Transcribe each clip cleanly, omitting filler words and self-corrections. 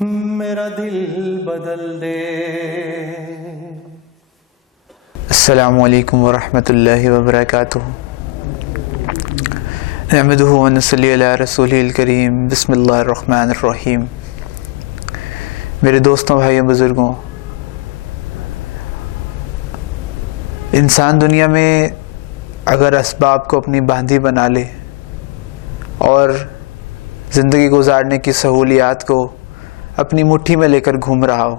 میرا دل بدل دے. السلام علیکم ورحمۃ اللہ وبرکاتہ. نحمدہ ونصلی علی رسولہ الکریم. بسم اللہ الرحمن الرحیم. میرے دوستوں، بھائیوں، بزرگوں، انسان دنیا میں اگر اسباب کو اپنی باندھی بنا لے اور زندگی گزارنے کی سہولیات کو اپنی مٹھی میں لے کر گھوم رہا ہو،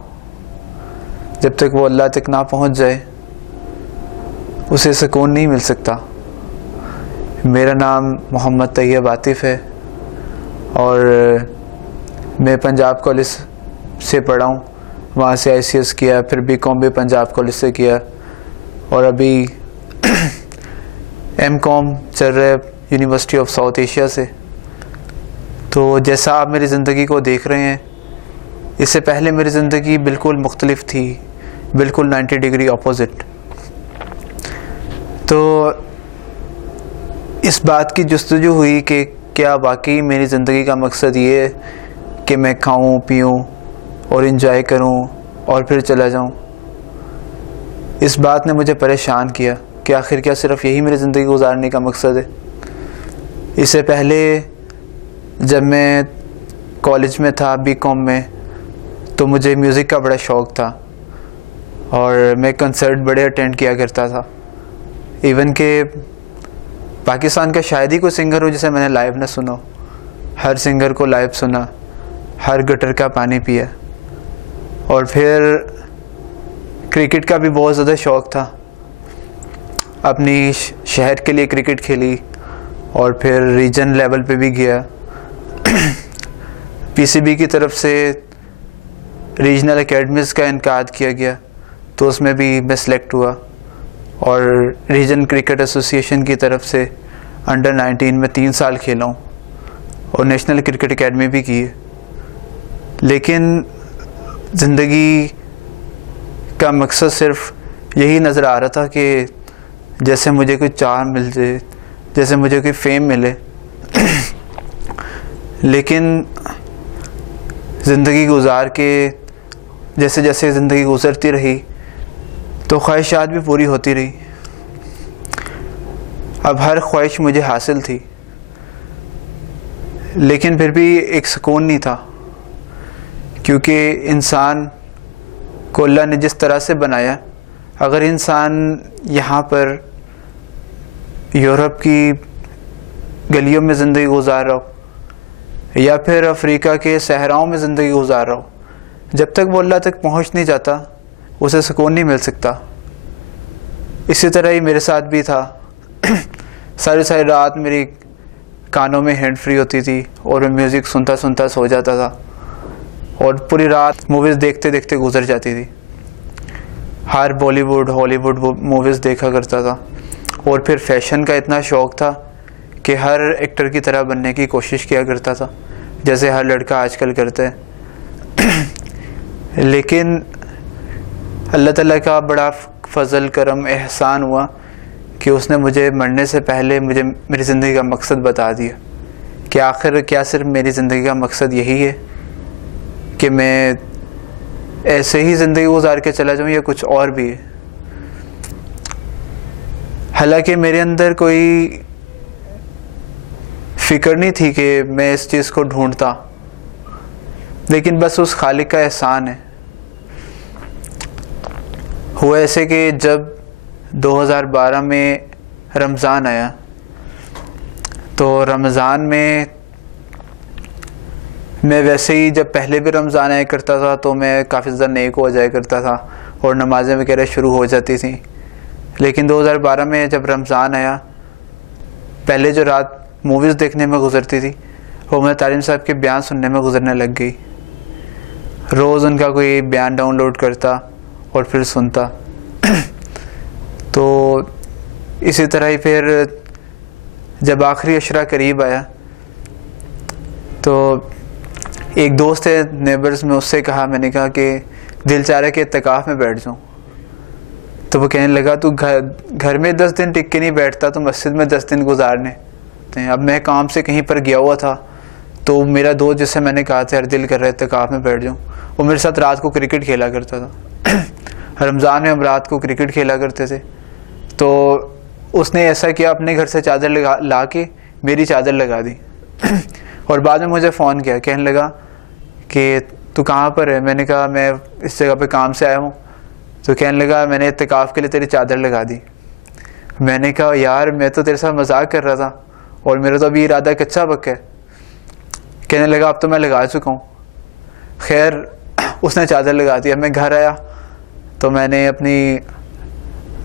جب تک وہ اللہ تک نہ پہنچ جائے اسے سکون نہیں مل سکتا. میرا نام محمد طیب عاطف ہے اور میں پنجاب کالج سے پڑھا ہوں. وہاں سے ICS کیا، پھر BCom بھی پنجاب کالج سے کیا اور ابھی MCom چل رہا ہے یونیورسٹی آف ساؤتھ ایشیا سے. تو جیسا آپ میری زندگی کو دیکھ رہے ہیں، اس سے پہلے میری زندگی بالکل مختلف تھی، بالکل 90 ڈگری اپوزٹ. تو اس بات کی جستجو ہوئی کہ کیا واقعی میری زندگی کا مقصد یہ ہے کہ میں کھاؤں پیوں اور انجوائے کروں اور پھر چلا جاؤں. اس بات نے مجھے پریشان کیا کہ آخر کیا صرف یہی میری زندگی گزارنے کا مقصد ہے. اس سے پہلے جب میں کالج میں تھا BCom میں، تو مجھے میوزک کا بڑا شوق تھا اور میں کنسرٹ بڑے اٹینڈ کیا کرتا تھا. ایون کہ پاکستان کا شاید ہی کوئی سنگر ہو جسے میں نے لائیو نہ سنا. ہر سنگر کو لائیو سنا، ہر گٹر کا پانی پیا. اور پھر کرکٹ کا بھی بہت زیادہ شوق تھا. اپنی شہر کے لیے کرکٹ کھیلی اور پھر ریجن لیول پہ بھی گیا. PCB کی طرف سے ریجنل اکیڈمیز کا انعقاد کیا گیا تو اس میں بھی میں سلیکٹ ہوا، اور ریجن کرکٹ ایسوسی ایشن کی طرف سے انڈر 19 میں 3 سال کھیلا ہوں اور نیشنل کرکٹ اکیڈمی بھی کی ہے. لیکن زندگی کا مقصد صرف یہی نظر آ رہا تھا کہ جیسے مجھے کوئی چارم مل جائے، جیسے مجھے کوئی فیم ملے. لیکن زندگی گزار کے جیسے جیسے زندگی گزرتی رہی تو خواہشات بھی پوری ہوتی رہی. اب ہر خواہش مجھے حاصل تھی، لیکن پھر بھی ایک سکون نہیں تھا، کیونکہ انسان کو اللہ نے جس طرح سے بنایا، اگر انسان یہاں پر یورپ کی گلیوں میں زندگی گزار رہا ہو یا پھر افریقہ کے صحراؤں میں زندگی گزار رہا ہو، جب تک وہ اللہ تک پہنچ نہیں جاتا اسے سکون نہیں مل سکتا. اسی طرح ہی میرے ساتھ بھی تھا. ساری رات میری کانوں میں ہینڈ فری ہوتی تھی اور میں میوزک سنتا سنتا سو جاتا تھا اور پوری رات موویز دیکھتے دیکھتے گزر جاتی تھی. ہر بالی ووڈ ہالی ووڈ موویز دیکھا کرتا تھا. اور پھر فیشن کا اتنا شوق تھا کہ ہر ایکٹر کی طرح بننے کی کوشش کیا کرتا تھا، جیسے ہر لڑکا آج کل کرتا ہے. لیکن اللہ تعالیٰ کا بڑا فضل کرم احسان ہوا کہ اس نے مجھے مرنے سے پہلے مجھے میری زندگی کا مقصد بتا دیا کہ آخر کیا صرف میری زندگی کا مقصد یہی ہے کہ میں ایسے ہی زندگی گزار کے چلا جاؤں یا کچھ اور بھی ہے. حالانکہ میرے اندر کوئی فکر نہیں تھی کہ میں اس چیز کو ڈھونڈتا، لیکن بس اس خالق کا احسان ہے. ہوا ایسے کہ جب 2012 میں رمضان آیا تو رمضان میں ویسے ہی جب پہلے بھی رمضان آیا کرتا تھا تو میں کافی زیادہ نیک ہو جایا کرتا تھا اور نمازیں وغیرہ شروع ہو جاتی تھیں. لیکن 2012 میں جب رمضان آیا، پہلے جو رات موویز دیکھنے میں گزرتی تھی وہ میں تعلیم صاحب کے بیان سننے میں گزرنے لگ گئی. روز ان کا کوئی بیان ڈاؤن لوڈ کرتا اور پھر سنتا. تو اسی طرح ہی پھر جب آخری عشرہ قریب آیا تو ایک دوست ہے نیبرز میں، اس سے کہا، میں نے کہا کہ دل چاہ رہا کہ اعتکاف میں بیٹھ جاؤں. تو وہ کہنے لگا تو گھر میں 10 دن ٹک کے نہیں بیٹھتا تو مسجد میں 10 دن گزارنے. اب میں کام سے کہیں پر گیا ہوا تھا تو میرا دوست جس سے میں نے کہا تھا یار دل کر رہا ہے اعتکاف میں بیٹھ جاؤں, وہ میرے ساتھ رات کو کرکٹ کھیلا کرتا تھا. رمضان میں ہم رات کو کرکٹ کھیلا کرتے تھے. تو اس نے ایسا کیا, اپنے گھر سے چادر لا کے میری چادر لگا دی اور بعد میں مجھے فون کیا, کہنے لگا کہ تو کہاں پر ہے. میں نے کہا میں اس جگہ پہ کام سے آیا ہوں. تو کہنے لگا میں نے اعتکاف کے لیے تیری چادر لگا دی. میں نے کہا یار میں تو تیرے ساتھ مذاق کر رہا تھا اور میرا تو ابھی ارادہ کچا پکا ہے. کہنے لگا اب تو میں لگا چکا ہوں. خیر اس نے چادر لگا دی. اب میں گھر آیا تو میں نے اپنی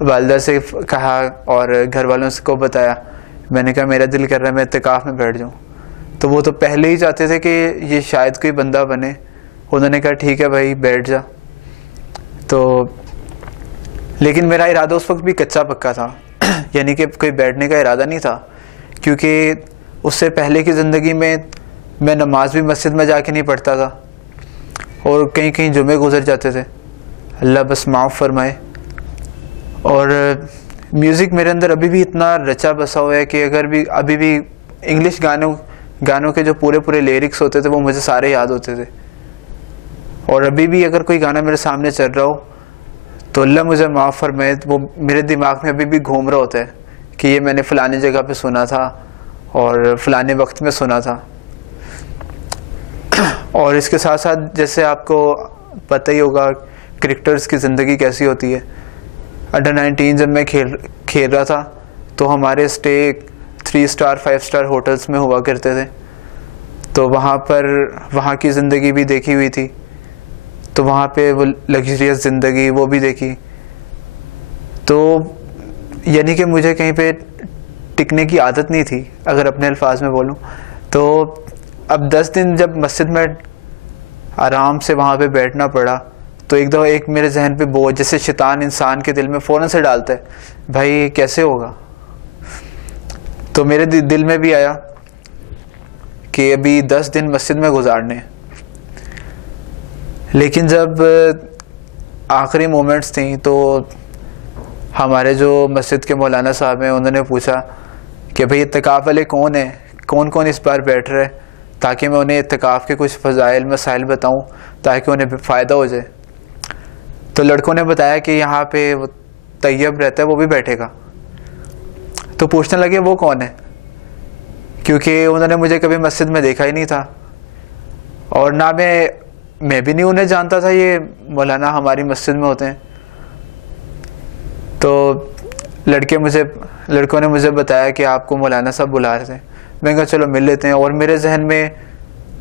والدہ سے کہا اور گھر والوں کو بتایا. میں نے کہا میرا دل کر رہا ہے میں اعتکاف میں بیٹھ جاؤں. تو وہ تو پہلے ہی چاہتے تھے کہ یہ شاید کوئی بندہ بنے. انہوں نے کہا ٹھیک ہے بھائی بیٹھ جا. تو لیکن میرا ارادہ اس وقت بھی کچا پکا تھا, یعنی کہ کوئی بیٹھنے کا ارادہ نہیں تھا, کیونکہ اس سے پہلے کی زندگی میں نماز بھی مسجد میں جا کے نہیں پڑھتا تھا اور کہیں کہیں جمعے گزر جاتے تھے. اللہ بس معاف فرمائے. اور میوزک میرے اندر ابھی بھی اتنا رچا بسا ہوا ہے کہ اگر بھی ابھی بھی انگلش گانوں کے جو پورے لیرکس ہوتے تھے وہ مجھے سارے یاد ہوتے تھے. اور ابھی بھی اگر کوئی گانا میرے سامنے چل رہا ہو تو اللہ مجھے معاف فرمائے, وہ میرے دماغ میں ابھی بھی گھوم رہا ہوتا ہے کہ یہ میں نے فلانی جگہ پہ سنا تھا اور فلانے وقت میں سنا تھا. اور اس کے ساتھ ساتھ جیسے آپ کو پتہ ہی ہوگا کرکٹرز کی زندگی کیسی ہوتی ہے. انڈر 19 جب میں کھیل رہا تھا تو ہمارے اسٹے 3 اسٹار 5 اسٹار ہوٹلس میں ہوا کرتے تھے. تو وہاں کی زندگی بھی دیکھی ہوئی تھی, تو وہاں پہ وہ لگژریس زندگی وہ بھی دیکھی. تو یعنی کہ مجھے کہیں پہ ٹکنے کی عادت نہیں تھی اگر اپنے الفاظ میں بولوں. تو اب 10 دن جب مسجد میں آرام سے وہاں پہ بیٹھنا پڑا تو ایک دفعہ ایک میرے ذہن پہ بوجھ, جیسے شیطان انسان کے دل میں فوراً سے ڈالتا ہے بھائی کیسے ہوگا. تو میرے دل میں بھی آیا کہ ابھی 10 دن مسجد میں گزارنے. لیکن جب آخری مومنٹس تھیں تو ہمارے جو مسجد کے مولانا صاحب ہیں انہوں نے پوچھا کہ بھئی اعتکاف والے کون ہیں, کون اس بار بیٹھ رہے, تاکہ میں انہیں اعتکاف کے کچھ فضائل مسائل بتاؤں تاکہ انہیں فائدہ ہو جائے. تو لڑکوں نے بتایا کہ یہاں پہ وہ طیب رہتا ہے وہ بھی بیٹھے گا. تو پوچھنے لگے وہ کون ہے, کیونکہ انہوں نے مجھے کبھی مسجد میں دیکھا ہی نہیں تھا اور نہ میں بھی نہیں انہیں جانتا تھا یہ مولانا ہماری مسجد میں ہوتے ہیں. تو لڑکوں نے مجھے بتایا کہ آپ کو مولانا صاحب بلا رہے تھے. میں کہا چلو مل لیتے ہیں. اور میرے ذہن میں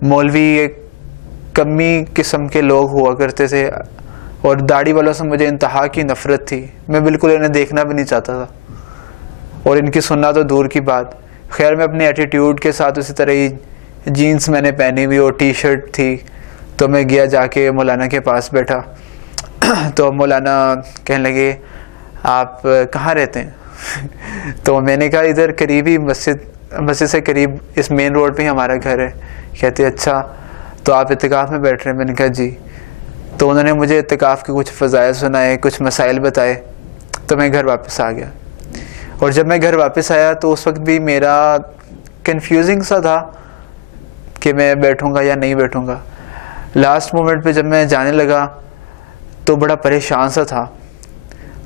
مولوی ایک کمی قسم کے لوگ ہوا کرتے تھے اور داڑھی والوں سے مجھے انتہا کی نفرت تھی. میں بالکل انہیں دیکھنا بھی نہیں چاہتا تھا اور ان کی سننا تو دور کی بات. خیر میں اپنے ایٹیٹیوڈ کے ساتھ اسی طرح ہی جینس میں نے پہنی ہوئی اور ٹی شرٹ تھی, تو میں گیا جا کے مولانا کے پاس بیٹھا. تو مولانا کہنے لگے آپ کہاں رہتے ہیں؟ تو میں نے کہا ادھر قریب ہی مسجد سے قریب اس مین روڈ پہ ہی ہمارا گھر ہے. کہتے اچھا تو آپ اعتکاف میں بیٹھ رہے ہیں؟ میں نے کہا جی. تو انہوں نے مجھے اعتکاف کے کچھ فضائل سنائے, کچھ مسائل بتائے. تو میں گھر واپس آ گیا. اور جب میں گھر واپس آیا تو اس وقت بھی میرا کنفیوزنگ سا تھا کہ میں بیٹھوں گا یا نہیں بیٹھوں گا. لاسٹ مومنٹ پہ جب میں جانے لگا تو بڑا پریشان سا تھا.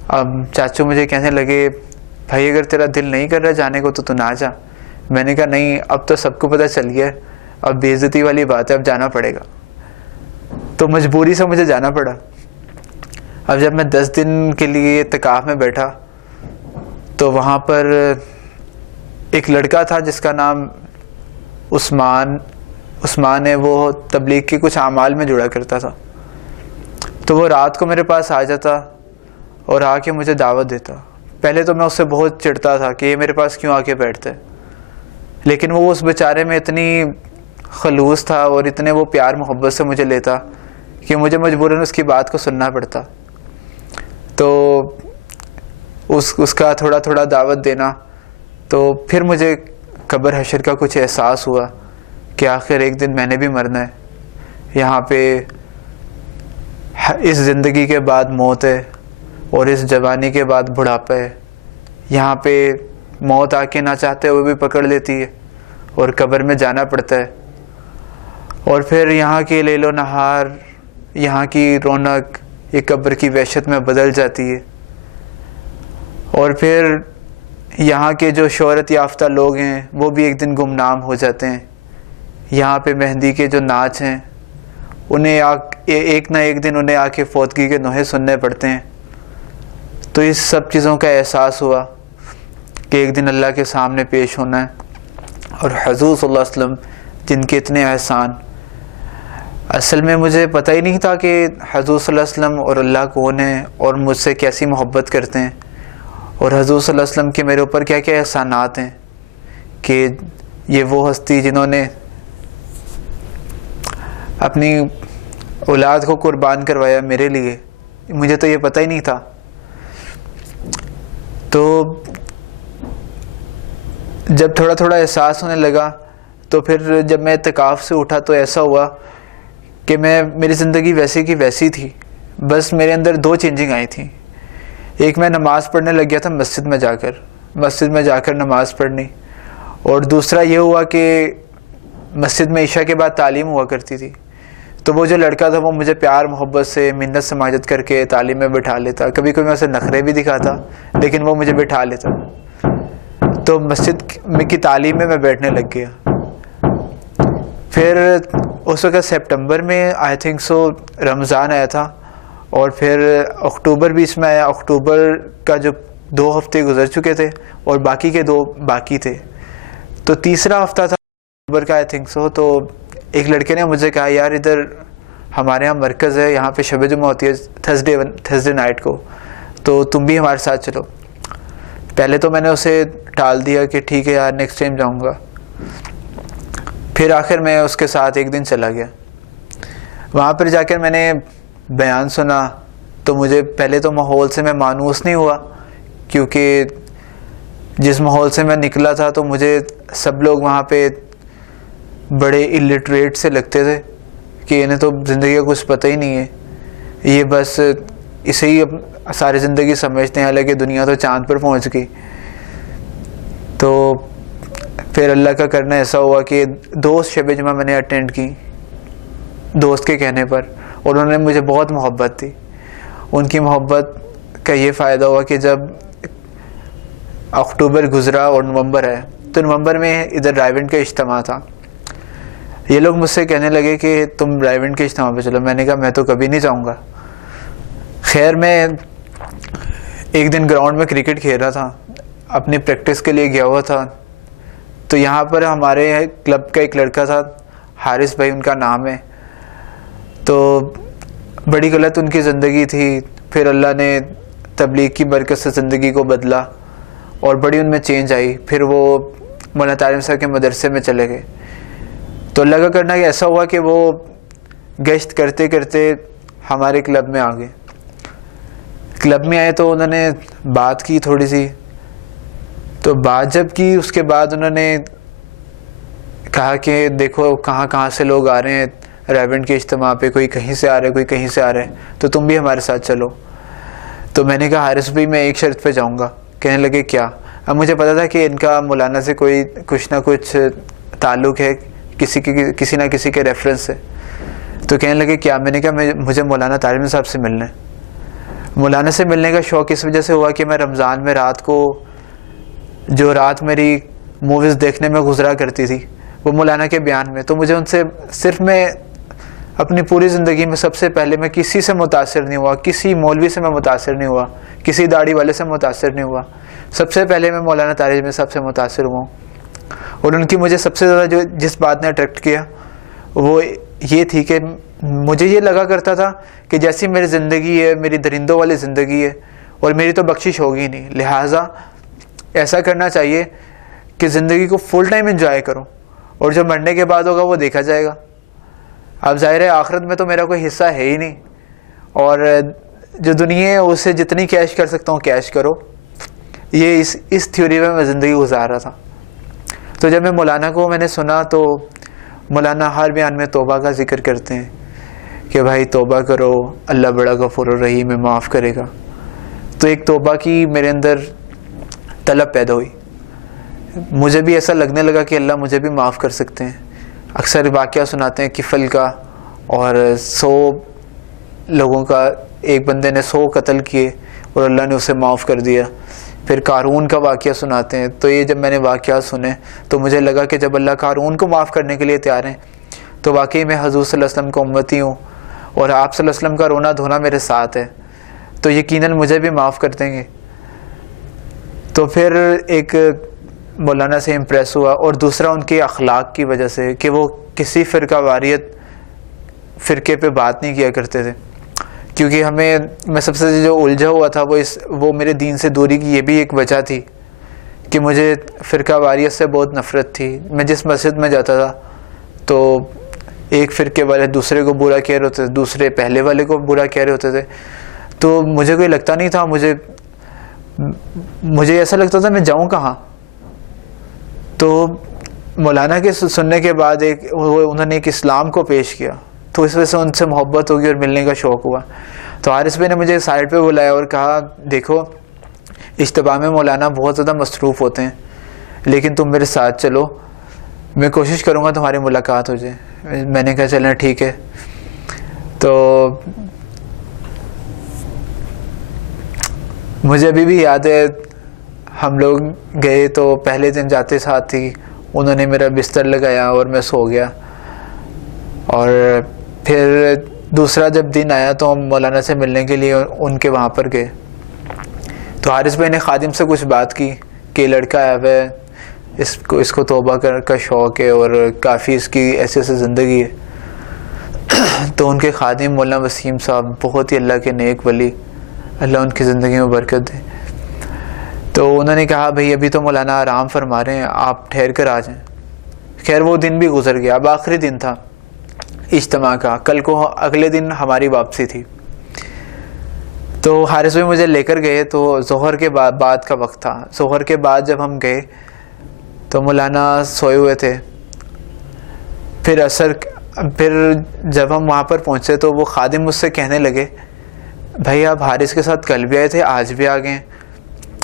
اب چاچو مجھے کہنے لگے بھائی اگر تیرا دل نہیں کر رہا جانے کو تو نہ جا. میں نے کہا نہیں اب تو سب کو پتہ چل گیا, اب بے عزتی والی بات ہے, اب جانا پڑے گا. تو مجبوری سے مجھے جانا پڑا. اب جب میں 10 دن کے لیے اعتکاف میں بیٹھا تو وہاں پر ایک لڑکا تھا جس کا نام عثمان ہے. وہ تبلیغ کے کچھ اعمال میں جڑا کرتا تھا. تو وہ رات کو میرے پاس آ جاتا اور آ کے مجھے دعوت دیتا. پہلے تو میں اس سے بہت چڑھتا تھا کہ یہ میرے پاس کیوں آ کے بیٹھتا ہے, لیکن وہ اس بیچارے میں اتنی خلوص تھا اور اتنے وہ پیار محبت سے مجھے لیتا کہ مجھے مجبوراً اس کی بات کو سننا پڑتا. تو اس کا تھوڑا تھوڑا دعوت دینا, تو پھر مجھے قبر حشر کا کچھ احساس ہوا کہ آخر ایک دن میں نے بھی مرنا ہے. یہاں پہ اس زندگی کے بعد موت ہے اور اس جوانی کے بعد بڑھاپا ہے. یہاں پہ موت آ کے نہ چاہتے ہوئے بھی پکڑ لیتی ہے اور قبر میں جانا پڑتا ہے. اور پھر یہاں کے لیل و نہار، یہاں کی رونق یہ قبر کی وحشت میں بدل جاتی ہے. اور پھر یہاں کے جو شہرت یافتہ لوگ ہیں وہ بھی ایک دن گمنام ہو جاتے ہیں. یہاں پہ مہندی کے جو ناچ ہیں انہیں ایک نہ ایک دن انہیں آ کے فوتگی کے نوحے سننے پڑتے ہیں. تو اس سب چیزوں کا احساس ہوا کہ ایک دن اللہ کے سامنے پیش ہونا ہے. اور حضور صلی اللہ علیہ وسلم جن کے اتنے احسان، اصل میں مجھے پتہ ہی نہیں تھا کہ حضور صلی اللہ علیہ وسلم اور اللہ کون ہیں اور مجھ سے کیسی محبت کرتے ہیں، اور حضور صلی اللہ علیہ وسلم کے میرے اوپر کیا کیا احسانات ہیں، کہ یہ وہ ہستی جنہوں نے اپنی اولاد کو قربان کروایا میرے لیے. مجھے تو یہ پتہ ہی نہیں تھا. تو جب تھوڑا تھوڑا احساس ہونے لگا تو پھر جب میں اعتکاف سے اٹھا تو ایسا ہوا کہ میری زندگی ویسی کی ویسی تھی، بس میرے اندر 2 چینجنگ آئی تھیں. ایک میں نماز پڑھنے لگ گیا تھا مسجد میں جا کر نماز پڑھنی، اور دوسرا یہ ہوا کہ مسجد میں عشاء کے بعد تعلیم ہوا کرتی تھی، تو وہ جو لڑکا تھا وہ مجھے پیار محبت سے منت سماجت کر کے تعلیم میں بٹھا لیتا. کبھی کبھی میں اسے نخرے بھی دکھاتا لیکن وہ مجھے بٹھا لیتا. تو مسجد کی تعلیم میں بیٹھنے لگ گیا. پھر اس وقت سپٹمبر میں آئی تھنک سو رمضان آیا تھا، اور پھر اکتوبر بھی اس میں آیا. اکتوبر کا جو 2 ہفتے گزر چکے تھے اور باقی کے 2 باقی تھے، تو تیسرا ہفتہ تھا اکتوبر کا آئی تھنک سو. تو ایک لڑکے نے مجھے کہا یار ادھر ہمارے یہاں مرکز ہے، یہاں پہ شب جمعہ ہوتی ہے تھرسڈے نائٹ کو، تو تم بھی ہمارے ساتھ چلو. پہلے تو میں نے اسے ٹال دیا کہ ٹھیک ہے یار نیکسٹ ٹائم جاؤں گا. پھر آخر میں اس کے ساتھ ایک دن چلا گیا. وہاں پر جا کر میں نے بیان سنا تو مجھے پہلے تو ماحول سے میں مانوس نہیں ہوا، کیونکہ جس ماحول سے میں نکلا تھا تو مجھے سب لوگ وہاں پہ بڑے الٹریٹ سے لگتے تھے کہ انہیں تو زندگی کا کچھ پتہ ہی نہیں ہے، یہ بس اسے ہی ساری زندگی سمجھتے ہیں، حالانکہ دنیا تو چاند پر پہنچ گئی. تو پھر اللہ کا کرنا ایسا ہوا کہ دوست شب جمعہ میں نے اٹینڈ کی دوست کے کہنے پر، اور انہوں نے مجھے بہت محبت دی. ان کی محبت کا یہ فائدہ ہوا کہ جب اکتوبر گزرا اور نومبر ہے، تو نومبر میں ادھر رائیونڈ کا اجتماع تھا. یہ لوگ مجھ سے کہنے لگے کہ تم رائیونڈ کے اجتماع پہ چلو. میں نے کہا میں تو کبھی نہیں جاؤں گا. خیر میں ایک دن گراؤنڈ میں کرکٹ کھیل رہا تھا، اپنی پریکٹس کے لیے گیا ہوا تھا. تو یہاں پر ہمارے کلب کا ایک لڑکا تھا، حارث بھائی ان کا نام ہے. تو بڑی غلط ان کی زندگی تھی، پھر اللہ نے تبلیغ کی برکت سے زندگی کو بدلا اور بڑی ان میں چینج آئی. پھر وہ مولانا طارق صاحب کے مدرسے میں چلے گئے. تو اللہ کا کرنا کہ ایسا ہوا کہ وہ گشت کرتے کرتے ہمارے کلب میں آ گئے. کلب میں آئے تو انہوں نے بات کی تھوڑی سی. تو بات جب کی اس کے بعد انہوں نے کہا کہ دیکھو کہاں سے لوگ آ رہے ہیں رائیونڈ کے اجتماع پہ، کوئی کہیں سے آ رہے کوئی کہیں سے آ رہے، تو تم بھی ہمارے ساتھ چلو. تو میں نے کہا حارث بھائی میں ایک شرط پہ جاؤں گا. کہنے لگے کیا؟ اب مجھے پتا تھا کہ ان کا مولانا سے کوئی کچھ نہ کچھ تعلق ہے، کسی نہ کسی کے ریفرنس سے. تو کہنے لگے کیا؟ میں نے کہا مجھے مولانا طارق صاحب سے ملنا ہے. مولانا سے ملنے کا شوق اس وجہ سے ہوا کہ میں رمضان میں رات کو جو رات میری موویز دیکھنے میں گزرا کرتی تھی وہ مولانا کے بیان میں. تو مجھے ان سے صرف میں اپنی پوری زندگی میں سب سے پہلے میں کسی سے متاثر نہیں ہوا، کسی مولوی سے میں متاثر نہیں ہوا، کسی داڑھی والے سے متاثر نہیں ہوا. سب سے پہلے میں مولانا طارق میں سب سے متاثر ہوا ہوں. اور ان کی مجھے سب سے زیادہ جس بات نے اٹریکٹ کیا وہ یہ تھی کہ مجھے یہ لگا کرتا تھا کہ جیسی میری زندگی ہے میری درندوں والی زندگی ہے اور میری تو بخشش ہوگی نہیں، لہٰذا ایسا کرنا چاہیے کہ زندگی کو فل ٹائم انجوائے کرو، اور جو مرنے کے بعد ہوگا وہ دیکھا جائے گا. اب ظاہر ہے آخرت میں تو میرا کوئی حصہ ہے ہی نہیں، اور جو دنیا ہے اسے جتنی کیش کر سکتا ہوں کیش کرو. یہ اس تھیوری میں زندگی گزار رہا تھا. تو جب مولانا کو میں نے سنا تو مولانا ہر بیان میں توبہ کا ذکر کرتے ہیں کہ بھائی توبہ کرو، اللہ بڑا غفور الرحیم ہے، معاف کرے گا. تو ایک توبہ کی میرے اندر طلب پیدا ہوئی. مجھے بھی ایسا لگنے لگا کہ اللہ مجھے بھی معاف کر سکتے ہیں. اکثر واقعہ سناتے ہیں کفل کا، اور 100 لوگوں کا، ایک بندے نے 100 قتل کیے اور اللہ نے اسے معاف کر دیا. پھر قارون کا واقعہ سناتے ہیں. تو یہ جب میں نے واقعات سنے تو مجھے لگا کہ جب اللہ قارون کو معاف کرنے کے لیے تیار ہیں تو واقعی میں حضور صلی اللہ علیہ وسلم کا امتی ہوں، اور آپ صلی اللہ علیہ وسلم کا رونا دھونا میرے ساتھ ہے، تو یقیناً مجھے بھی معاف کر دیں گے. تو پھر ایک مولانا سے امپریس ہوا، اور دوسرا ان کے اخلاق کی وجہ سے کہ وہ کسی فرقہ واریت فرقے پہ بات نہیں کیا کرتے تھے. کیونکہ میں سب سے جو الجھا ہوا تھا وہ میرے دین سے دوری کی یہ بھی ایک وجہ تھی کہ مجھے فرقہ واریت سے بہت نفرت تھی. میں جس مسجد میں جاتا تھا تو ایک فرقے والے دوسرے کو برا کہہ رہے ہوتے تھے، دوسرے پہلے والے کو برا کہہ رہے ہوتے تھے، تو مجھے کوئی لگتا نہیں تھا، مجھے ایسا لگتا تھا میں جاؤں کہاں. تو مولانا کے سننے کے بعد انہوں نے ایک اسلام کو پیش کیا، تو اس وجہ سے ان سے محبت ہوگی اور ملنے کا شوق ہوا. تو حارث بھائی نے مجھے سائڈ پہ بلایا اور کہا دیکھو اجتماع میں مولانا بہت زیادہ مصروف ہوتے ہیں، لیکن تم میرے ساتھ چلو، میں کوشش کروں گا تمہاری ملاقات ہو جائے. میں نے کہا چلیں ٹھیک ہے. تو مجھے ابھی بھی یاد ہے ہم لوگ گئے تو پہلے دن جاتے ساتھ ہی انہوں نے میرا بستر لگایا اور میں سو گیا. اور پھر دوسرا جب دن آیا تو ہم مولانا سے ملنے کے لیے ان کے وہاں پر گئے. تو حارث بھائی نے خادم سے کچھ بات کی کہ لڑکا آیا ہوا ہے، اس کو توبہ کا شوق ہے اور کافی اس کی ایسے زندگی ہے. تو ان کے خادم مولانا وسیم صاحب بہت ہی اللہ کے نیک ولی، اللہ ان کی زندگی میں برکت دے. تو انہوں نے کہا بھئی ابھی تو مولانا آرام فرما رہے ہیں، آپ ٹھہر کر آ جائیں. خیر وہ دن بھی گزر گیا. اب آخری دن تھا اجتماع کا، کل کو اگلے دن ہماری واپسی تھی. تو حارث بھائی مجھے لے کر گئے تو ظہر کے بعد کا وقت تھا. ظہر کے بعد جب ہم گئے تو مولانا سوئے ہوئے تھے. پھر جب ہم وہاں پر پہنچے تو وہ خادم مجھ سے کہنے لگے بھائی آپ حارث کے ساتھ کل بھی آئے تھے، آج بھی آ گئے،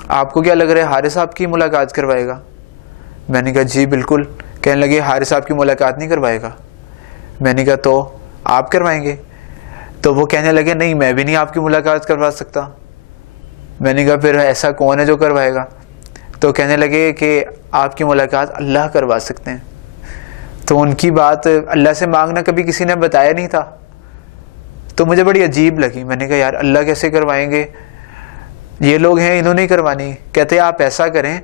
آپ کو کیا لگ رہا ہے حارث آپ کی ملاقات کروائے گا؟ میں نے کہا جی بالکل. کہنے لگے حارث آپ کی ملاقات نہیں کروائے گا. میں نے کہا تو آپ کروائیں گے؟ تو وہ کہنے لگے نہیں میں بھی نہیں آپ کی ملاقات کروا سکتا. میں نے کہا پھر ایسا کون ہے جو کروائے گا؟ تو کہنے لگے کہ آپ کی ملاقات اللہ کروا سکتے ہیں. تو ان کی بات اللہ سے مانگنا کبھی کسی نے بتایا نہیں تھا، تو مجھے بڑی عجیب لگی. میں نے کہا یار اللہ کیسے کروائیں گے، یہ لوگ ہیں انہوں نے کروانی. کہتے آپ ایسا کریں،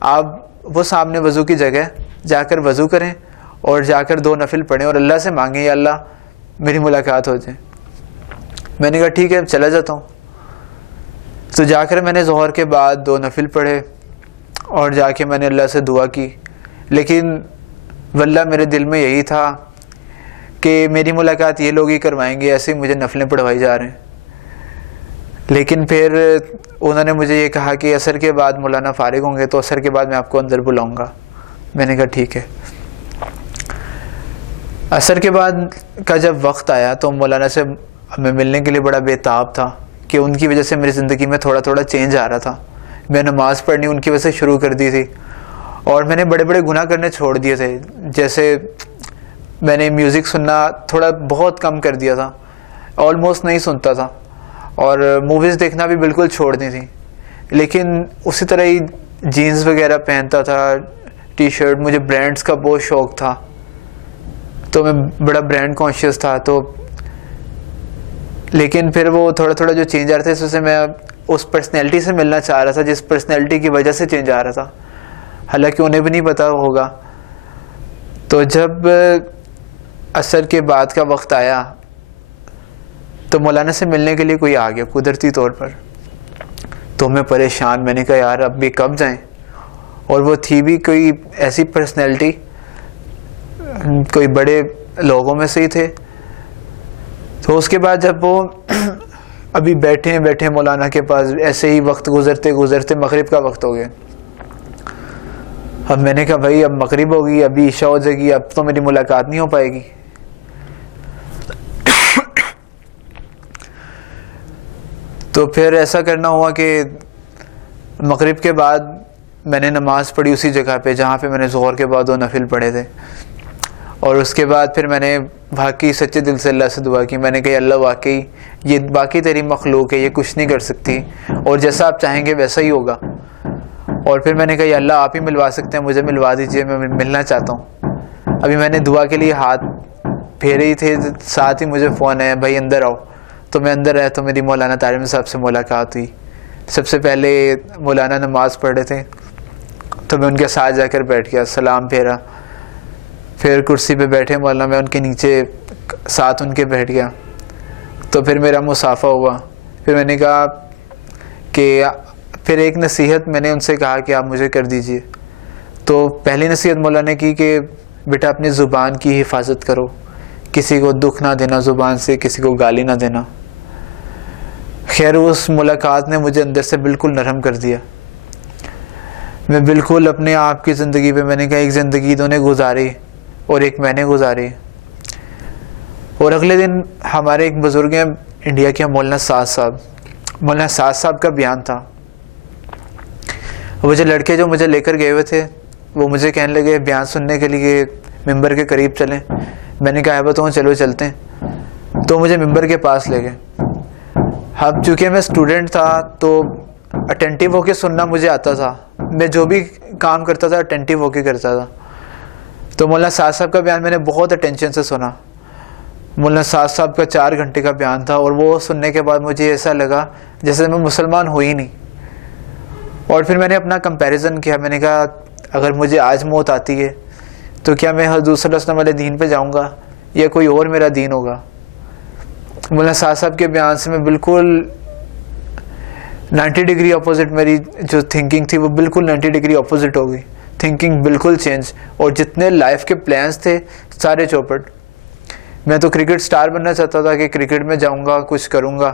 آپ وہ سامنے وضو کی جگہ جا کر وضو کریں اور جا کر 2 نفل پڑھیں اور اللہ سے مانگیں یا اللہ میری ملاقات ہو جائے. میں نے کہا ٹھیک ہے چلا جاتا ہوں. تو جا کر میں نے ظہر کے بعد 2 نفل پڑھے اور جا کے میں نے اللہ سے دعا کی. لیکن واللہ میرے دل میں یہی تھا کہ میری ملاقات یہ لوگ ہی کروائیں گے، ایسے ہی مجھے نفلیں پڑھوائی جا رہے ہیں. لیکن پھر انہوں نے مجھے یہ کہا کہ عصر کے بعد مولانا فارغ ہوں گے تو عصر کے بعد میں آپ کو اندر بلاؤں گا. میں نے کہا ٹھیک ہے. عصر کے بعد کا جب وقت آیا تو مولانا سے میں ملنے کے لیے بڑا بےتاب تھا کہ ان کی وجہ سے میری زندگی میں تھوڑا تھوڑا چینج آ رہا تھا. میں نماز پڑھنی ان کی وجہ سے شروع کر دی تھی اور میں نے بڑے بڑے گناہ کرنے چھوڑ دیے تھے. جیسے میں نے میوزک سننا تھوڑا بہت کم کر دیا تھا، آلموسٹ نہیں سنتا تھا، اور موویز دیکھنا بھی بالکل چھوڑ دی تھی. لیکن اسی طرح ہی جینز وغیرہ پہنتا تھا، ٹی شرٹ. مجھے برانڈز کا بہت شوق تھا تو میں بڑا برانڈ کانشیس تھا. تو لیکن پھر وہ تھوڑا تھوڑا جو چینج آ رہا تھا اس سے میں اس پرسنالٹی سے ملنا چاہ رہا تھا جس پرسنالٹی کی وجہ سے چینج آ رہا تھا، حالانکہ انہیں بھی نہیں پتا ہوگا. تو جب عصر کے بعد کا وقت آیا تو مولانا سے ملنے کے لیے کوئی آ گیا قدرتی طور پر. تو میں پریشان، میں نے کہا یار اب بھی کب جائیں. اور وہ تھی بھی کوئی ایسی پرسنالٹی، کوئی بڑے لوگوں میں سے ہی تھے. تو اس کے بعد جب وہ ابھی بیٹھے مولانا کے پاس، ایسے ہی وقت گزرتے گزرتے مغرب کا وقت ہو گیا. اب میں نے کہا بھائی اب مغرب ہوگی، ابھی عشاء ہو جائے گی، اب تو میری ملاقات نہیں ہو پائے گی. تو پھر ایسا کرنا ہوا کہ مغرب کے بعد میں نے نماز پڑھی اسی جگہ پہ جہاں پہ میں نے ظہر کے بعد 2 نفل پڑھے تھے. اور اس کے بعد پھر میں نے واقعی سچے دل سے اللہ سے دعا کی. میں نے کہا اللہ واقعی یہ باقی تیری مخلوق ہے, یہ کچھ نہیں کر سکتی, اور جیسا آپ چاہیں گے ویسا ہی ہوگا. اور پھر میں نے کہا یا اللہ آپ ہی ملوا سکتے ہیں, مجھے ملوا دیجئے, میں ملنا چاہتا ہوں. ابھی میں نے دعا کے لیے ہاتھ پھیرے ہی تھے, ساتھ ہی مجھے فون آیا بھائی اندر آؤ. تو میں اندر آیا تو میری مولانا طارمی صاحب سے ملاقات ہوئی. سب سے پہلے مولانا نماز پڑھ رہے تھے تو میں ان کے ساتھ جا کر بیٹھ گیا, سلام پھیرا. پھر کرسی پہ بیٹھے مولانا, میں ان کے نیچے ساتھ ان کے بیٹھ گیا. تو پھر میرا مصافحہ ہوا. پھر میں نے کہا کہ پھر ایک نصیحت میں نے ان سے کہا کہ آپ مجھے کر دیجئے. تو پہلی نصیحت مولانا نے کی کہ بیٹا اپنی زبان کی حفاظت کرو, کسی کو دکھ نہ دینا زبان سے, کسی کو گالی نہ دینا. خیر اس ملاقات نے مجھے اندر سے بالکل نرم کر دیا. میں بالکل اپنے آپ کی زندگی پہ, میں نے کہا ایک زندگی انہوں نے گزاری اور ایک میں نے گزاری. اور اگلے دن ہمارے ایک بزرگ ہیں انڈیا کے, مولانا سعد صاحب, مولانا سعد صاحب کا بیان تھا. وہ جو لڑکے جو مجھے لے کر گئے ہوئے تھے وہ مجھے کہنے لگے بیان سننے کے لیے ممبر کے قریب چلیں. میں نے کہا ہے بتاؤں چلو چلتے ہیں. تو مجھے ممبر کے پاس لے گئے. اب چونکہ میں اسٹوڈنٹ تھا تو اٹینٹیو ہو کے سننا مجھے آتا تھا, میں جو بھی کام کرتا تھا اٹینٹیو ہو کے کرتا تھا. تو مولانا سعد صاحب کا بیان میں نے بہت اٹینشن سے سنا. مولانا سعد صاحب کا 4 گھنٹے کا بیان تھا, اور وہ سننے کے بعد مجھے ایسا لگا جیسے میں مسلمان ہو ہی نہیں. اور پھر میں نے اپنا کمپیریزن کیا. میں نے کہا اگر مجھے آج موت آتی ہے تو کیا میں حضور صلی اللہ علیہ وسلم والے دین پہ جاؤں گا یا کوئی اور میرا دین ہوگا. مولانا سعد صاحب کے بیان سے میں بالکل 90 ڈگری اپوزٹ, میری جو تھنکنگ تھی وہ بالکل 90 ڈگری اپوزٹ ہو گئی. تھنکنگ بالکل چینج, اور جتنے لائف کے پلانس تھے سارے چوپٹ. میں تو کرکٹ سٹار بننا چاہتا تھا کہ کرکٹ میں جاؤں گا, کچھ کروں گا,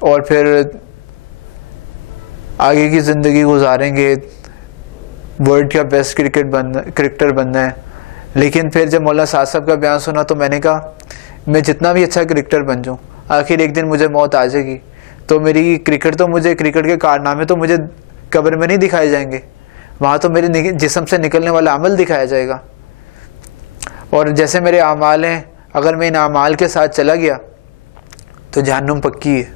اور پھر آگے کی زندگی گزاریں گے, ورلڈ کا بیسٹ کرکٹر بننا ہے. لیکن پھر جب مولانا سعد صاحب کا بیان سنا تو میں نے کہا میں جتنا بھی اچھا کرکٹر بن جاؤں, آخر ایک دن مجھے موت آ جائے گی تو میری کرکٹ کے کارنامے تو مجھے قبر میں نہیں دکھائے جائیں گے, وہاں تو میرے جسم سے نکلنے والا عمل دکھایا جائے گا. اور جیسے میرے اعمال ہیں, اگر میں ان اعمال کے ساتھ چلا گیا تو جہنم پکی ہے.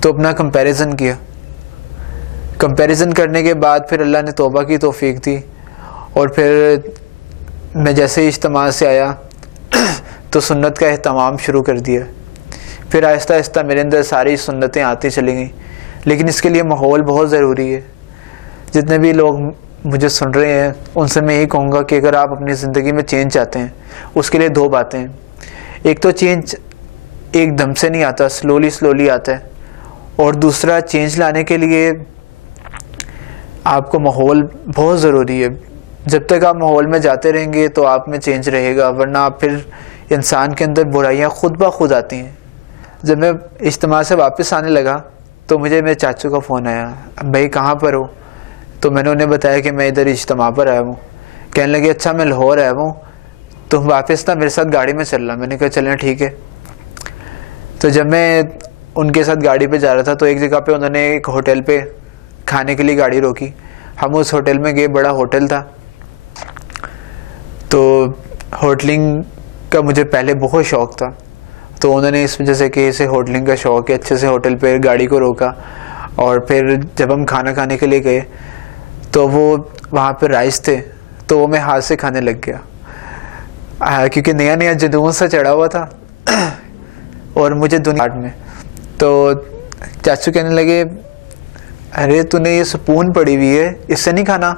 تو اپنا کمپیریزن کیا. کمپیریزن کرنے کے بعد پھر اللہ نے توبہ کی توفیق دی, اور پھر میں جیسے اجتماع سے آیا تو سنت کا اہتمام شروع کر دیا. پھر آہستہ آہستہ میرے اندر ساری سنتیں آتی چلی گئیں. لیکن اس کے لیے ماحول بہت ضروری ہے. جتنے بھی لوگ مجھے سن رہے ہیں ان سے میں یہی کہوں گا کہ اگر آپ اپنی زندگی میں چینج چاہتے ہیں, اس کے لیے 2 باتیں ہیں. ایک تو چینج ایک دم سے نہیں آتا, سلولی آتا ہے. اور دوسرا چینج لانے کے لیے آپ کو ماحول بہت ضروری ہے. جب تک آپ ماحول میں جاتے رہیں گے تو آپ میں چینج رہے گا, ورنہ آپ پھر انسان کے اندر برائیاں خود بخود آتی ہیں. جب میں اجتماع سے واپس آنے لگا تو مجھے میرے چاچو کا فون آیا, بھائی کہاں پر ہو؟ تو میں نے انہیں بتایا کہ میں ادھر اجتماع پر آیا ہوں. کہنے لگے اچھا میں لاہور آیا ہوں, تو واپس نہ میرے ساتھ گاڑی میں چل رہا. میں نے کہا چلیں ٹھیک ہے. تو جب میں ان کے ساتھ گاڑی پہ جا رہا تھا تو ایک جگہ پہ انہوں نے ایک ہوٹل پہ کھانے کے لیے گاڑی روکی. ہم اس ہوٹل میں گئے, بڑا ہوٹل تھا. تو ہوٹلنگ کا مجھے پہلے بہت شوق تھا, تو انہوں نے اس وجہ سے کہ اسے ہوٹلنگ کا شوق ہے, اچھے سے ہوٹل پہ گاڑی کو روکا. اور پھر جب ہم کھانا کھانے کے لیے گئے تو وہ وہاں پہ رائس تھے, تو وہ میں ہاتھ سے کھانے لگ گیا, کیونکہ نیا نیا جدون سا چڑھا ہوا تھا اور مجھے دنیا میں. تو چاچو کہنے لگے ارے تو نے یہ سپون پڑی ہوئی ہے, اس سے نہیں کھانا؟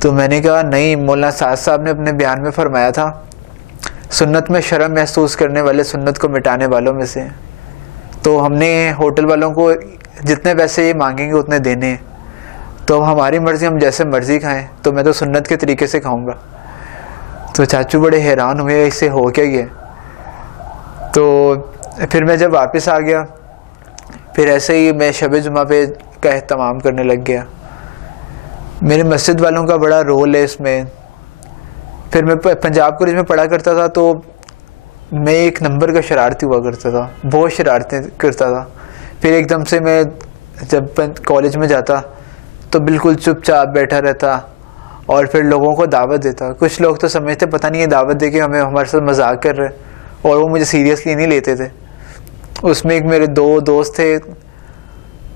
تو میں نے کہا نہیں, مولانا سعد صاحب نے اپنے بیان میں فرمایا تھا سنت میں شرم محسوس کرنے والے سنت کو مٹانے والوں میں سے ہیں. تو ہم نے ہوٹل والوں کو جتنے پیسے یہ مانگیں گے اتنے دینے ہیں, تو ہماری مرضی, ہم جیسے مرضی کھائیں, تو میں تو سنت کے طریقے سے کھاؤں گا. تو چاچو بڑے حیران ہوئے اس سے ہو کیا گیا. تو پھر میں جب واپس آ گیا, پھر ایسے ہی میں شب جمعہ پہ کا اہتمام کرنے لگ گیا. میرے مسجد والوں کا بڑا رول ہے اس میں. پھر میں پنجاب کالج میں پڑھا کرتا تھا, تو میں 1 نمبر کا شرارتی ہوا کرتا تھا, بہت شرارتیں کرتا تھا. پھر ایک دم سے میں جب کالج میں جاتا تو بالکل چپ چاپ بیٹھا رہتا, اور پھر لوگوں کو دعوت دیتا. کچھ لوگ تو سمجھتے پتہ نہیں یہ دعوت دے کے ہمارے ساتھ مذاق کر رہے ہیں، اور وہ مجھے سیریسلی نہیں لیتے تھے. اس میں ایک میرے 2 دوست تھے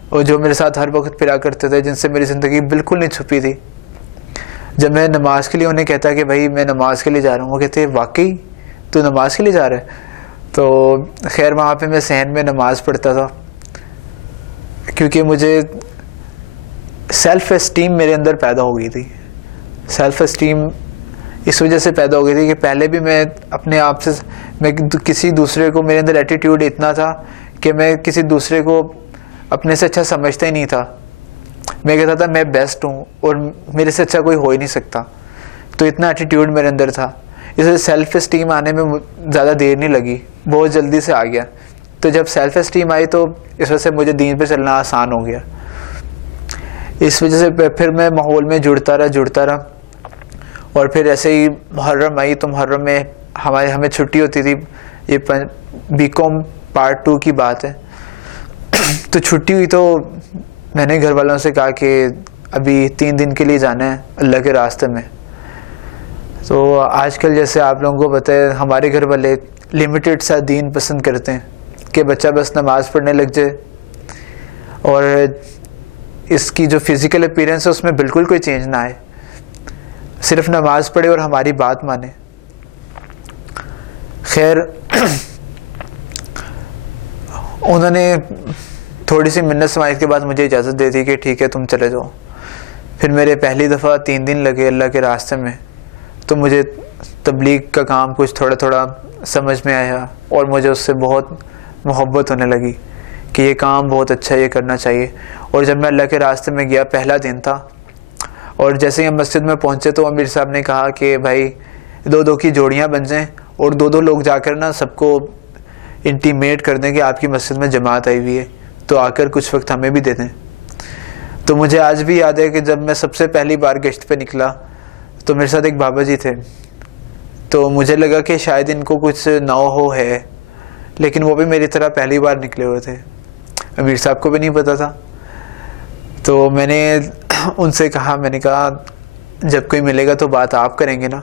اور جو میرے ساتھ ہر وقت پھرا کرتے تھے، جن سے میری زندگی بالکل نہیں چھپی تھی. جب میں نماز کے لیے انہیں کہتا کہ بھائی میں نماز کے لیے جا رہا ہوں، وہ کہتے واقعی تو نماز کے لیے جا رہا ہے؟ تو خیر وہاں پہ میں صحن میں نماز پڑھتا تھا، کیونکہ مجھے سیلف اسٹیم میرے اندر پیدا ہو گئی تھی. سیلف اسٹیم اس وجہ سے پیدا ہو گئی تھی کہ پہلے بھی میں اپنے آپ سے، میں کسی دوسرے کو، میرے اندر ایٹیٹیوڈ اتنا تھا کہ میں کسی دوسرے کو اپنے سے اچھا سمجھتا ہی نہیں تھا. میں کہتا تھا میں بیسٹ ہوں اور میرے سے اچھا کوئی ہو ہی نہیں سکتا. تو اتنا ایٹیٹیوڈ میرے اندر تھا. اس وجہ سیلف اسٹیم آنے میں زیادہ دیر نہیں لگی، بہت جلدی سے آ گیا. تو جب سیلف اسٹیم آئی تو اس وجہ سے مجھے دین پہ چلنا آسان ہو گیا. اس وجہ سے پھر میں ماحول میں جڑتا رہا. اور پھر ایسے ہی محرم آئی تو محرم میں ہمیں چھٹی ہوتی تھی. یہ BCom پارٹ 2 کی بات ہے. تو چھٹی ہوئی تو میں نے گھر والوں سے کہا کہ ابھی 3 دن کے لیے جانا ہے اللہ کے راستے میں. تو آج کل جیسے آپ لوگوں کو پتہ ہے ہمارے گھر والے لمیٹڈ سا دین پسند کرتے ہیں کہ بچہ بس نماز پڑھنے لگ جائے اور اس کی جو فزیکل اپیرنس ہے اس میں بالکل کوئی چینج نہ آئے، صرف نماز پڑھے اور ہماری بات مانے. خیر انہوں نے تھوڑی سی منت سماعت کے بعد مجھے اجازت دے دی کہ ٹھیک ہے تم چلے جاؤ. پھر میرے پہلی دفعہ 3 دن لگے اللہ کے راستے میں. تو مجھے تبلیغ کا کام کچھ تھوڑا سمجھ میں آیا اور مجھے اس سے بہت محبت ہونے لگی کہ یہ کام بہت اچھا ہے، یہ کرنا چاہیے. اور جب میں اللہ کے راستے میں گیا، پہلا دن تھا، اور جیسے ہی ہم مسجد میں پہنچے تو امیر صاحب نے کہا کہ بھائی 2 کی جوڑیاں بن جائیں اور 2 لوگ جا کر نا سب کو انٹیمیٹ کر دیں کہ آپ کی مسجد میں جماعت آئی ہوئی ہے، تو آ کر کچھ وقت ہمیں بھی دے دیں. تو مجھے آج بھی یاد ہے کہ جب میں سب سے پہلی بار گشت پہ نکلا تو میرے ساتھ ایک بابا جی تھے. تو مجھے لگا کہ شاید ان کو کچھ نو ہو ہے، لیکن وہ بھی میری طرح پہلی بار نکلے ہوئے تھے. امیر صاحب کو بھی نہیں پتا تھا. تو میں نے ان سے کہا، میں نے کہا جب کوئی ملے گا تو بات آپ کریں گے نا؟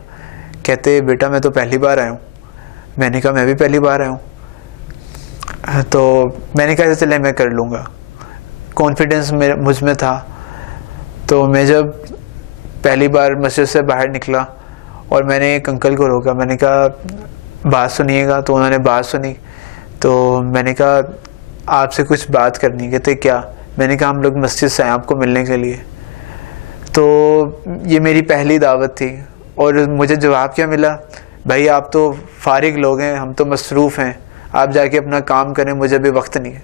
کہتے بیٹا میں تو پہلی بار آیا ہوں. میں نے کہا میں بھی پہلی بار آیا ہوں. تو میں نے کہا چلے میں کر لوں گا. کانفیڈنس مجھ میں تھا. تو میں جب پہلی بار مسجد سے باہر نکلا اور میں نے ایک انکل کو روکا، میں نے کہا بات سنیے گا. تو انہوں نے بات سنی. تو میں نے کہا آپ سے کچھ بات کرنی. کہتے کیا؟ میں نے کہا ہم لوگ مسجد سے آئے آپ کو ملنے کے لیے. تو یہ میری پہلی دعوت تھی اور مجھے جواب کیا ملا؟ بھائی آپ تو فارغ لوگ ہیں، ہم تو مصروف ہیں، آپ جا کے اپنا کام کریں، مجھے بھی وقت نہیں ہے.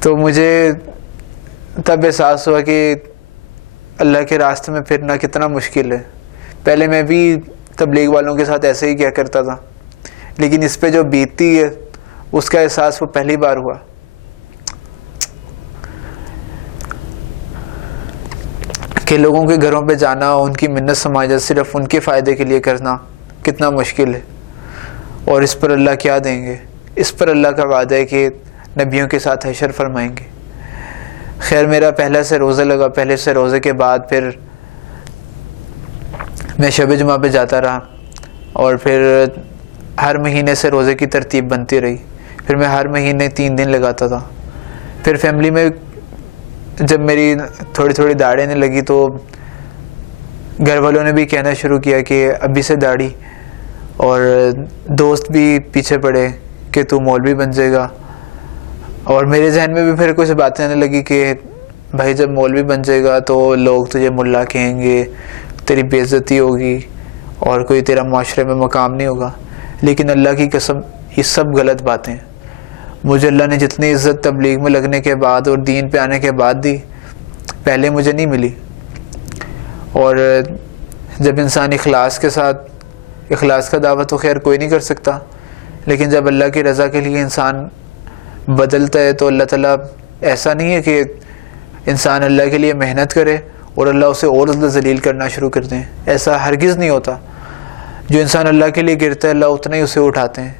تو مجھے تب احساس ہوا کہ اللہ کے راستے میں پھرنا کتنا مشکل ہے. پہلے میں بھی تبلیغ والوں کے ساتھ ایسے ہی کیا کرتا تھا، لیکن اس پہ جو بیتتی ہے اس کا احساس وہ پہلی بار ہوا. کہ لوگوں کے گھروں پہ جانا، ان کی منت سماجت صرف ان کے فائدے کے لیے کرنا کتنا مشکل ہے. اور اس پر اللہ کیا دیں گے؟ اس پر اللہ کا وعدہ ہے کہ نبیوں کے ساتھ حشر فرمائیں گے. خیر میرا پہلا سے روزہ لگا. پہلے سے روزے کے بعد پھر میں شب جمعہ پہ جاتا رہا اور پھر ہر مہینے سے روزے کی ترتیب بنتی رہی. پھر میں ہر مہینے 3 دن لگاتا تھا. پھر فیملی میں جب میری تھوڑی داڑھی آنے لگی تو گھر والوں نے بھی کہنا شروع کیا کہ ابھی سے داڑھی، اور دوست بھی پیچھے پڑے کہ تو مولوی بن جائے گا. اور میرے ذہن میں بھی پھر کچھ باتیں آنے لگی کہ بھائی جب مولوی بن جائے گا تو لوگ تجھے ملا کہیں گے، تیری بے عزتی ہوگی اور کوئی تیرا معاشرے میں مقام نہیں ہوگا. لیکن اللہ کی قسم یہ سب غلط باتیں. مجھے اللہ نے جتنی عزت تبلیغ میں لگنے کے بعد اور دین پہ آنے کے بعد دی، پہلے مجھے نہیں ملی. اور جب انسان اخلاص کے ساتھ، اخلاص کا دعویٰ تو خیر کوئی نہیں کر سکتا، لیکن جب اللہ کی رضا کے لیے انسان بدلتا ہے تو اللہ تعالیٰ ایسا نہیں ہے کہ انسان اللہ کے لیے محنت کرے اور اللہ اسے اور ذلیل کرنا شروع کر دیں. ایسا ہرگز نہیں ہوتا. جو انسان اللہ کے لیے گرتا ہے اللہ اتنا ہی اسے اٹھاتے ہیں.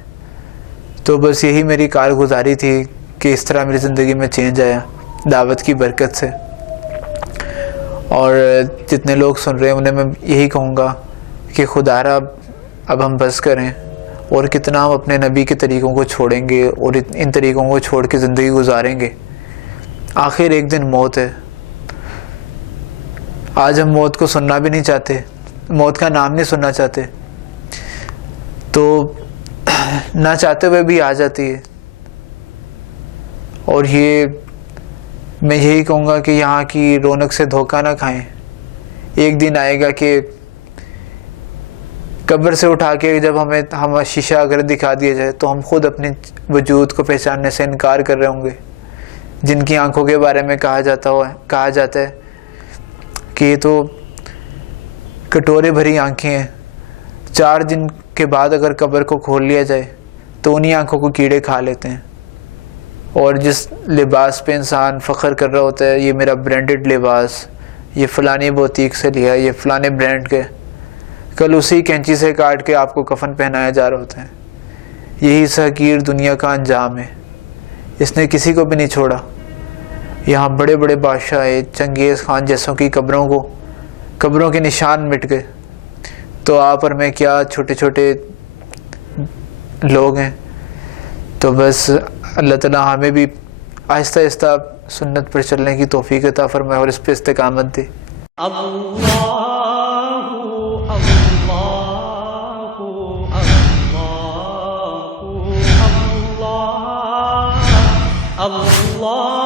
تو بس یہی میری کارگزاری تھی کہ اس طرح میری زندگی میں چینج آیا دعوت کی برکت سے. اور جتنے لوگ سن رہے ہیں انہیں میں یہی کہوں گا کہ خدا را اب ہم بس کریں، اور کتنا ہم اپنے نبی کے طریقوں کو چھوڑیں گے اور ان طریقوں کو چھوڑ کے زندگی گزاریں گے۔ آخر ایک دن موت ہے۔ آج ہم موت کو سننا بھی نہیں چاہتے، موت کا نام نہیں سننا چاہتے، تو نہ چاہتے ہوئے بھی آ جاتی ہے۔ اور یہ میں یہی کہوں گا کہ یہاں کی رونق سے دھوکہ نہ کھائیں۔ ایک دن آئے گا کہ قبر سے اٹھا کے جب ہم شیشہ اگر دکھا دیا جائے تو ہم خود اپنے وجود کو پہچاننے سے انکار کر رہے ہوں گے۔ جن کی آنکھوں کے بارے میں کہا جاتا ہے کہ یہ تو کٹورے بھری آنکھیں ہیں، 4 دن کے بعد اگر قبر کو کھول لیا جائے تو انہی آنکھوں کو کیڑے کھا لیتے ہیں۔ اور جس لباس پہ انسان فخر کر رہا ہوتا ہے، یہ میرا برانڈڈ لباس، یہ فلانی بوتیک سے لیا، یہ فلانے برانڈ کے، کل اسی کینچی سے کاٹ کے آپ کو کفن پہنایا جا رہا ہوتا ہے۔ یہی اس حقیر دنیا کا انجام ہے۔ اس نے کسی کو بھی نہیں چھوڑا۔ یہاں بڑے بڑے بادشاہ چنگیز خان جیسوں کی قبروں کے نشان مٹ گئے، تو آپ اور میں کیا چھوٹے چھوٹے لوگ ہیں۔ تو بس اللہ تعالیٰ ہمیں بھی آہستہ آہستہ سنت پر چلنے کی توفیق عطا فرمائے اور اس پہ استقامت دے۔ اللہ